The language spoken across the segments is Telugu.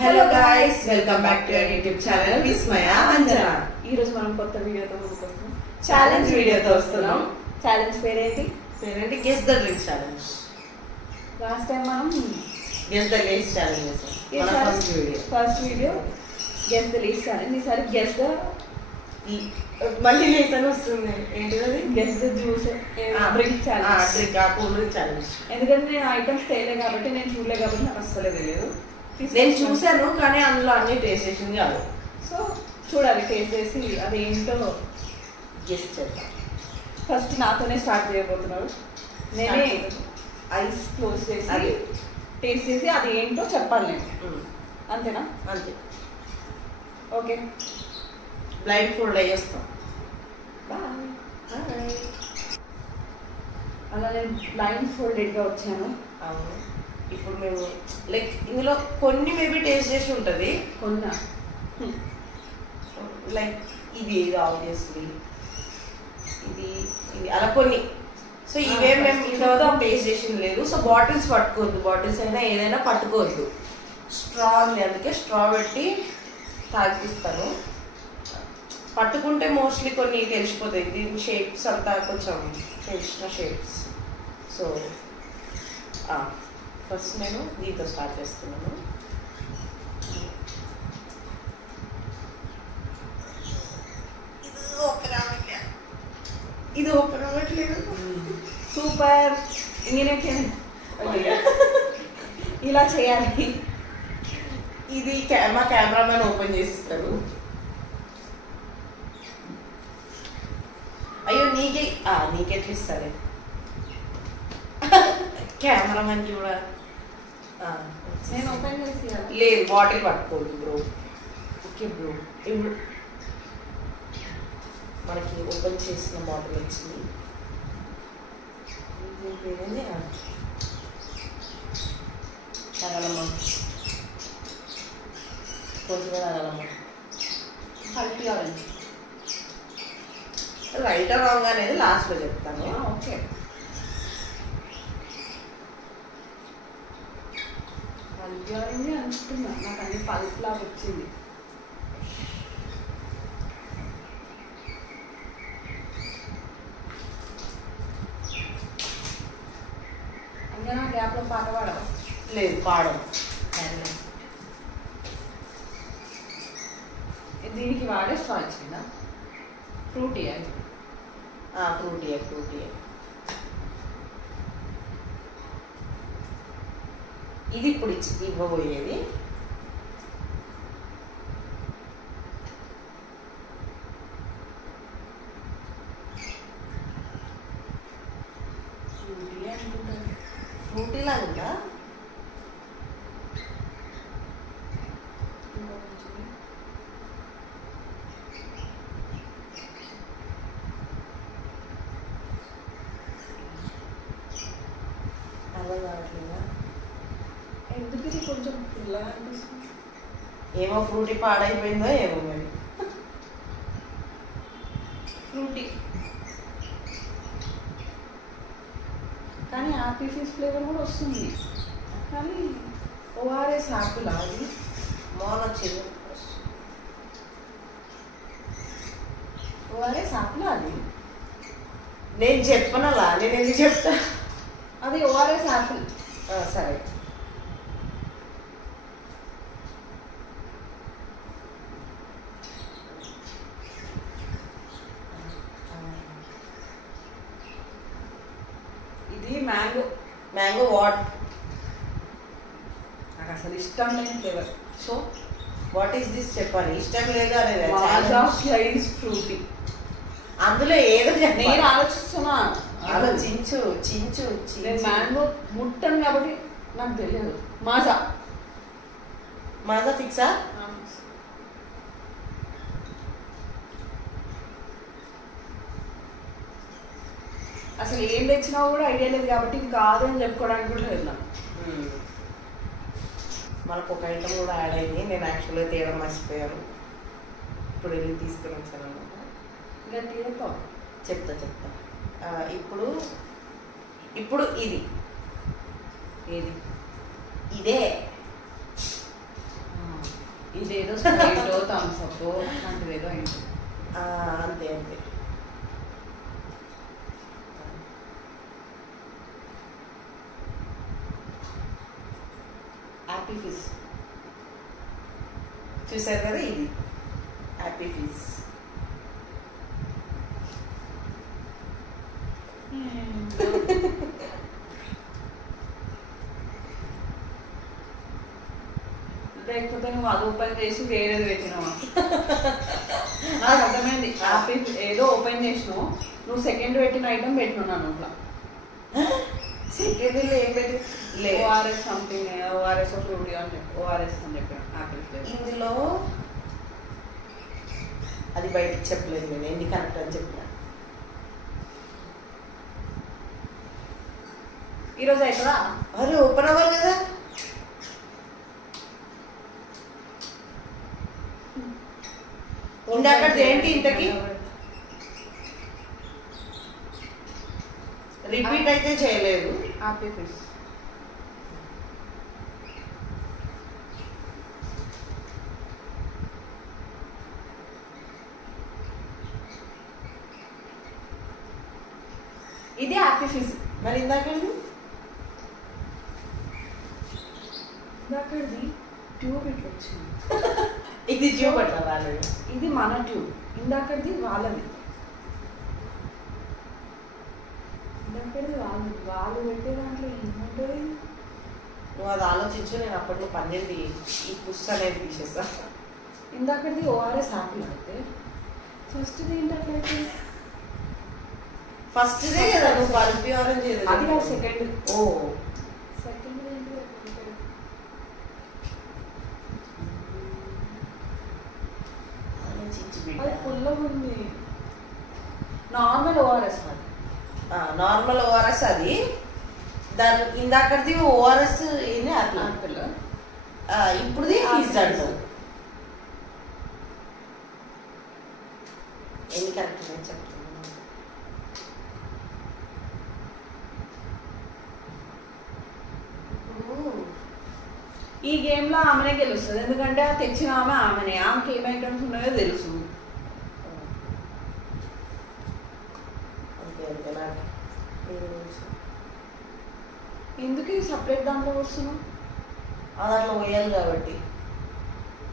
Hello guys, welcome back to our YouTube channel Vismaya Anjana. ఈ రోజు మనం కొత్త వీడియోతో ముందుకు వస్తున్నాం. ఛాలెంజ్ వీడియోతో వస్తున్నాం. ఛాలెంజ్ పేరేంటి? Guess the drink challenge. Last time మనం గెస్ ద లేస్ ఛాలెంజ్ చేసాం. First video guess the Lay's challenge. ఈసారి గెస్ ద మళ్ళీ లేస్ అని వస్తుంది. ఏంటిది? Guess the juice drink challenge. Cool drink challenge. ఎందుకంటే నేను ఐటమ్స్ తేలే కాబట్టి, నేను చూడలే కాబట్టి నాకు అస్సలే తెలియదు. నేను చూసాను కానీ అందులో అన్ని టేస్ట్ చేసింది కాదు. సో చూడాలి, టేస్ట్ చేసి అది ఏంటో గెస్ చేద్దాం. ఫస్ట్ నాతోనే స్టార్ట్ చేయబోతున్నాడు. నేనే ఐస్ క్లోజ్ చేసి టేస్ట్ చేసి అది ఏంటో చెప్పాలి నేను. అంతేనా? అంతే. ఓకే, బ్లైండ్ ఫోల్డ్ అయ్యేస్తాం. అలా నేను బ్లైండ్ ఫోల్డెడ్గా వచ్చాను. అవును. ఇప్పుడు మేము లైక్ ఇందులో కొన్ని మేబీ టేస్ట్ చేసి ఉంటుంది, కొన్నా లైక్ ఇది ఆబ్వియస్లీ ఇది ఇది అలా కొన్ని. సో ఇవే మేము ఇంతవరకు టేస్ట్ చేసింది లేదు. సో బాటిల్స్ పట్టుకోవద్దు, బాటిల్స్ అయినా ఏదైనా పట్టుకోవద్దు. స్ట్రా ఉంది, అందుకే స్ట్రా పెట్టి తాగిపిస్తాను. పట్టుకుంటే మోస్ట్లీ కొన్ని తెలిసిపోతాయి. దీని షేప్స్ అంతా కొంచెం తెలిసిన షేప్స్. సో ఫస్ట్ నేను దీంతో స్టార్ట్ చేస్తున్నాను. ఇది ఓపెన్ అవ్వట్లేదు. సూపర్. ఇంకే ఇలా చేయాలి. ఇది మా కెమెరామెన్ ఓపెన్ చేసిస్తారు. అయ్యో నీకెట్లా ఇస్తారు? కెమెరామెన్ కూడా నేను ఓపెన్ చేసి లేదు, బాటిల్ పట్టుకోవద్దు బ్రో. ఓకే బ్రో, ఇప్పుడు మనకి ఓపెన్ చేసిన బాటిల్ వచ్చింది. తగలమ్మా, కొంచెమే తగలమ్మా. హల్టీ ఆరెంజ్. రైట్ రాంగ్ అనేది లాస్ట్లో చెప్తాను. ఓకే. హల్టీ ఆరెంజ్ అనుకుంటున్నా, నాకు అన్ని పల్ప్ లాగా వచ్చింది. ఇంకా నా గ్యాప్లో పాట పాడవా? లేదు, పాడం. దీనికి వాడే స్ట్రా ఇచ్చిందా? Frooti Frooti. ఇది ఇప్పుడు ఇవ్వబోయేది. ఫ్రూటీ లాగా ఉందా? అలా కావట్లేదా? ఎందుకు ఇది కొంచెం పిల్లగా అనిపిస్తుంది? ఏమో ఫ్రూటీ పాడైపోయిందో ఏమో మరి. ఫ్రూటీ కానీ యాపిల్ ఫిజ్ ఫ్లేవర్ కూడా వస్తుంది. కానీ ఓఆర్ఎస్ యాపిల్ అది మోన్ వచ్చింది. ఓఆర్ఎస్ యాపిల్ అది నేను చెప్పనలా, నేను ఎందుకు చెప్తా? అది ఓఆర్ఎస్ యాపిల్. సరే. ఇది మ్యాంగో వాట్? నాకు అసలు ఇష్టం లేని flavour. So what is this చెప్పాలి. ఇష్టం లేదు అనేది స్లైస్ ఫ్రూటీ. అందులో ఏదో నేను ఆలోచిస్తున్నా. చించు నేను మ్యాంగో ముట్టను కాబట్టి నాకు తెలియదు. మాజా ఫిక్సా? అసలు ఏం తెచ్చినా కూడా ఐడియా లేదు కాబట్టి ఇది కాదు అని చెప్పుకోవడానికి కూడా వెళ్దాం. మనకు ఒక ఐటమ్ కూడా యాడ్ అయింది. నేను యాక్చువల్గా తీయడం మర్చిపోయాను. ఇప్పుడు వెళ్ళి తీసుకుని వచ్చాను అనమాట. గట్టిగా చెప్తా. ఇప్పుడు ఇది ఏది? ఇదే ఇదేదో స్ప్రైటో థమ్స్ అప్ అలాంటిది ఏదో అయింది. అంతే అంతే. హ్యాపీ ఫిజ్ చూసారు కదా, ఇది హ్యాపీ ఫిజ్. లేకపోతే నువ్వు అది ఓపెన్ చేసి వేరేది పెట్టినావా? నాకు అర్థమైంది. హ్యాపీ ఏదో ఓపెన్ చేసినావు, నువ్వు సెకండ్ పెట్టిన ఐటమ్ పెట్టినావు నా నోట్లా. సెకండ్ ఏం పెట్టి ఓఆర్ఎస్ సంథింగ్, ఓఆర్ఎస్ ఫ్రూటీ అని చెప్పి ఓఆర్ఎస్ అని చెప్పిన యాపిల్ ఫ్లేవర్. ఇందులో అది బయటకు చెప్పలేదు నేను ఎన్ని కరెక్ట్ అని చెప్పిన. ఈరోజు అవుతుందా? అరే ఓపెన్ అవ్వాలి కదా. ఇందాక ఏంటి ఇంతకి రిపీట్ అయితే చేయలేదు. హ్యాపీ ఫిష్ ఇది హ్యాపీ ఫిష్. మరి ఇందాకండి ఇందాకది ట్యూబ్ ఇట్లా వచ్చింది. ఇది ట్యూబ్ అట్లా రాలేదు. ఇది మన ట్యూబ్, ఇందాకది వాళ్ళది. ఇందాకది వాళ్ళు పెట్టే దాంట్లో ఏముంటుంది? నువ్వు అది ఆలోచించు, నేను అప్పట్లో 12 ఈ పుస్త్ అనేది తీసేస్తా. ఇందాకది ఓఆర్ఎస్ యాపిల్ అయితే ఫస్ట్ ఏంటట్లయితే ఫస్ట్ దే కదా నువ్వు పల్పి ఆరెంజ్ అది కాదు సెకండ్. ఓ సెకండ్ ఏంటి? అది పుల్లగా ఉంది. నార్మల్ ఓఆర్ఎస్ అది. నార్మల్ ఓఆర్ఎస్ అది. దాని ఇందాకది ఓఆర్ఎస్ ఏంది యాపిల్. ఇప్పుడుది ఫీజ్ అంటారు. ఎన్ని కరెక్ట్ నేను చెప్తాను. ఈ గేమ్ లో ఆమెనే గెలుస్తుంది, ఎందుకంటే తెచ్చిన ఆమెనే, ఆమెకి ఏం ఐటమ్స్ ఉన్నాయో తెలుసు. ఎందుకు సపరేట్ దాంట్లో వస్తున్నావు? అది అట్లా పోయాలి కాబట్టి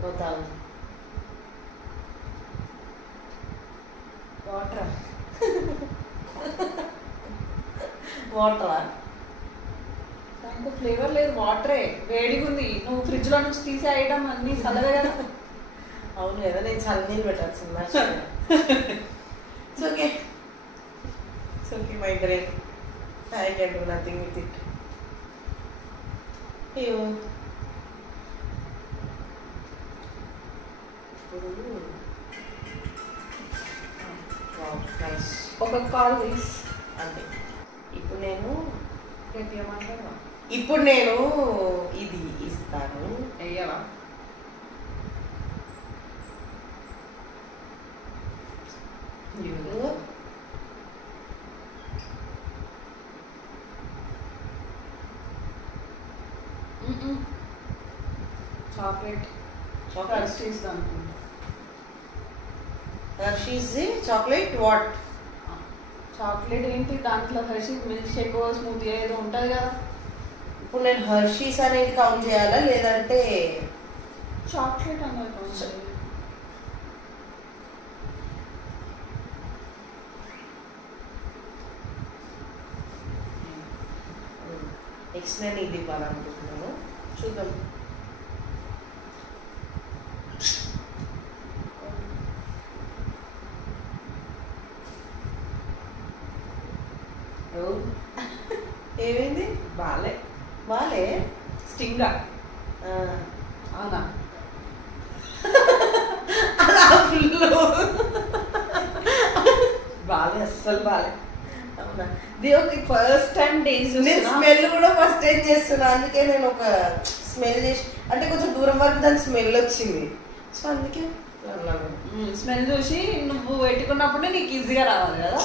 పోతాను. వాటరా? వాటరా? దాంట్లో ఫ్లేవర్ లేదు, వాటరే. వేడిగా ఉంది. నువ్వు ఫ్రిడ్జ్ లో నుంచి తీసే ఐటమ్ అన్ని చల్లవే కదా. అవును కదా, నేను చల్ల నీళ్ళు పెట్టాల్సింది. It's okay, it's okay. My brain, I can do nothing with it. అయ్యో ఒక కాల్ తీసి అంతే. ఇప్పుడు నేను పెట్టమంటావా? ఇప్పుడు నేను ఇది ఇస్తాను. వెయ్యవా? చాక్లెట్ హర్షీస్ అనుకుంటా. Hershey's chocolate what? చాక్లెట్ ఏంటి దాంట్లో? హర్షీస్ మిల్క్ షేక్ స్మూతీ ఏదో ఉంటుంది కదా. ఇప్పుడు నేను హర్షీస్ అనేది కౌంట్ చేయాలా లేదంటే చాక్లెట్ అన్నది? నెక్స్ట్ నేను ఇది ఇవ్వాలనుకుంటున్నాను, చూద్దాం. ఏమైంది? బాలే బాలే స్టింగా. అవునా? అలా ఫుల్ బాలే, అస్సలు బాలే. అవునా? దేవుడి ఫస్ట్ టైం టేస్ట్. నేను స్మెల్ కూడా ఫస్ట్ టైం చేస్తున్నా, అందుకే నేను ఒక స్మెల్ చేసి అంటే కొంచెం దూరం వరకు దాని స్మెల్ వచ్చింది, సో అందుకే స్మెల్ చూసి నువ్వు పెట్టుకున్నప్పుడే నీకు ఈజీగా రావాలి కదా.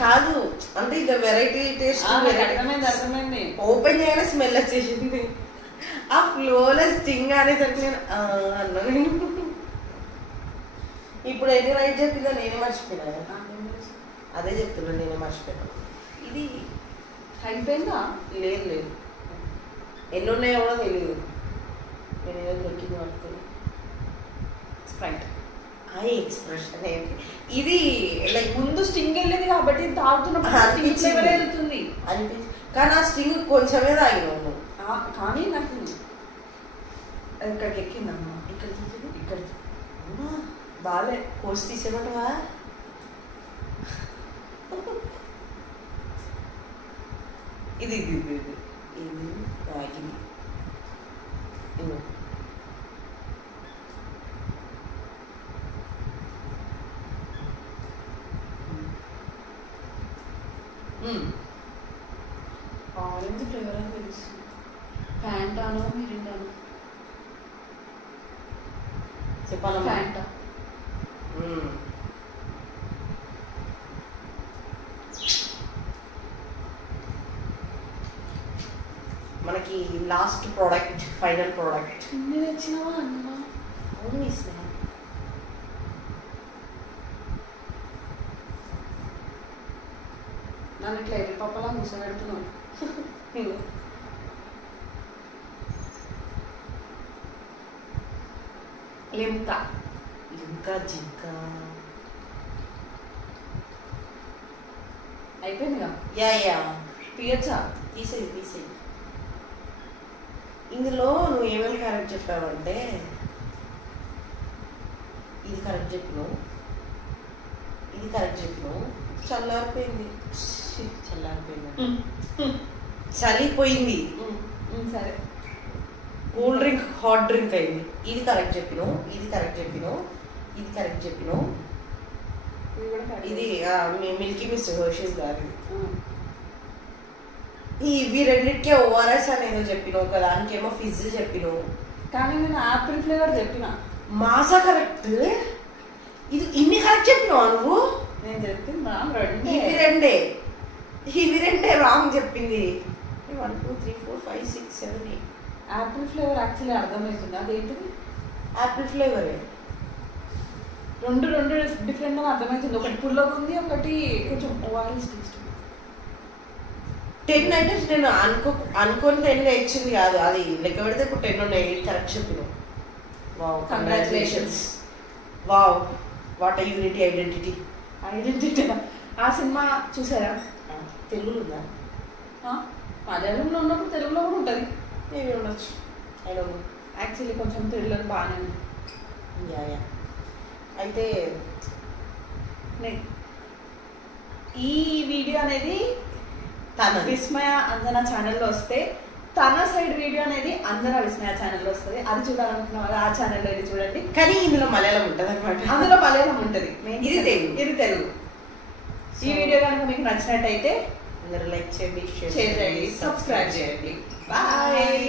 కాదు అంటే ఇక వెరైటీ టేస్ట్. అర్థమైంది. ఓపెన్ చేయగానే స్మెల్ వచ్చేసింది. ఆ ఫ్లోలో స్టింగ్ అనేసరికి నేను అన్నా నేను ఇప్పుడు ఎన్ని రైట్ చెప్పిందో నేనే మర్చిపోయినా. అదే చెప్తున్నా, నేనే మర్చిపోయినా. ఇది అయిపోయిందా? లేదు లేదు, ఎన్ని ఉన్నాయో కూడా తెలియదు. నేను ఏదో దొరికింది పడుతుంది. స్ప్రైట్ ఐ ఎక్స్ప్రెషన్ ఏంటి ఇది, లైక్ ముందు స్టింగ్ వెళ్ళేది కాబట్టి తాగుతున్నప్పుడు ఫ్లేవర్ వెళ్తుంది అనిపించి, కానీ ఆ స్టింగ్ కొంచెమే తాగినాను. కానీ నాకు ఇక్కడికి ఎక్కిందమ్మా. ఇక్కడికి బాలే కోర్స్ తీసేమంటవా? ఇది ఇది ఇది ఇది ఇది తాగింది. ఆరెంజ్ ఫ్లేవర్ అని తెలుస్తుంది. ఫ్యాంటానో మిరిండానో చెప్పాలా? ఫ్యాంటా. మనకి లాస్ట్ ప్రోడక్ట్, ఫైనల్ ప్రోడక్ట్. నేను వచ్చినావా అన్న? అవును ఇస్తా. నన్ను ఇట్లా ఎర్రి పప్పలా మూసపెడుతున్నావు. లిమ్కా ఇంకా జింకా అయిపోయిందిగా. యా తీయచ్చా? తీసేయి. ఇందులో నువ్వు ఏమేమి కరెక్ట్ చెప్పావంటే, ఇది కరెక్ట్ చెప్పినావు, ఇది కరెక్ట్ చెప్పినావు. చల్లారిపోయింది. చలిపోయింది. సరే, కూల్ డ్రింక్ హాట్ డ్రింక్ అయింది. ఇది కరెక్ట్ చెప్పినావు, ఇది కరెక్ట్ చెప్పినావు, ఇది కరెక్ట్ చెప్పినావు. ఇది మిల్కీ మిస్ట్ హర్షీస్ గారి. ఇవి రెండింటికే ఓఆర్ఎస్ అనేది చెప్పినావు కదా, దానికేమో ఫిజ్ చెప్పినావు. కానీ నేను యాపిల్ ఫ్లేవర్ చెప్పిన. మాసా కరెక్ట్. ఇది ఇన్ని కరెక్ట్ చెప్పినావు నువ్వు? నేను చెప్తున్నా ఇవి రెండే రాంగ్ చెప్పింది. 1 2 3 4 5 6 7 8. యాపిల్ ఫ్లేవర్ యాక్చువల్లీ అర్థమవుతుంది. అదేంటిది? యాపిల్ ఫ్లేవరే. రెండు డిఫరెంట్ గా అర్థమవుతుంది. ఒకటి పుల్లగా ఉంది, ఒకటి కొంచెం ఓఆర్ఎస్ టేస్ట్. 10 ఐటమ్స్ నేను అనుకోని 10 ఇచ్చింది కాదు, అది లెక్క పెడితే ఇప్పుడు 10 ఉన్నాయి. కరెక్ట్ చెప్పినావు. Wow, congratulations. Wow, what a unity identity. ఆ సినిమా చూసారా? తెలుగులో ఉందా? మలయాళంలో ఉన్నప్పుడు తెలుగులో కూడా ఉంటుంది. మేబీ ఉండొచ్చు, ఐ డోంట్ నో. యాక్చువల్లీ కొంచెం థ్రిల్లర్ బాగానే ఉంది. యా అయితే ఈ వీడియో అనేది తన విస్మయ అంజనా ఛానల్లో వస్తే, తన సైడ్ వీడియో అనేది అంజనా విస్మయ ఛానల్లో వస్తుంది. అది చూడాలనుకున్న వాళ్ళు ఆ ఛానల్లో ఇది చూడండి. కానీ ఇందులో మలయాళం ఉంటుంది అనమాట. అందులో మలయాళం ఉంటుంది, ఇది తెలుగు. ఈ వీడియో కనుక మీకు నచ్చినట్టయితే అందరూ లైక్ చేయండి, షేర్ చేయండి, సబ్స్క్రైబ్ చేయండి. బాయ్.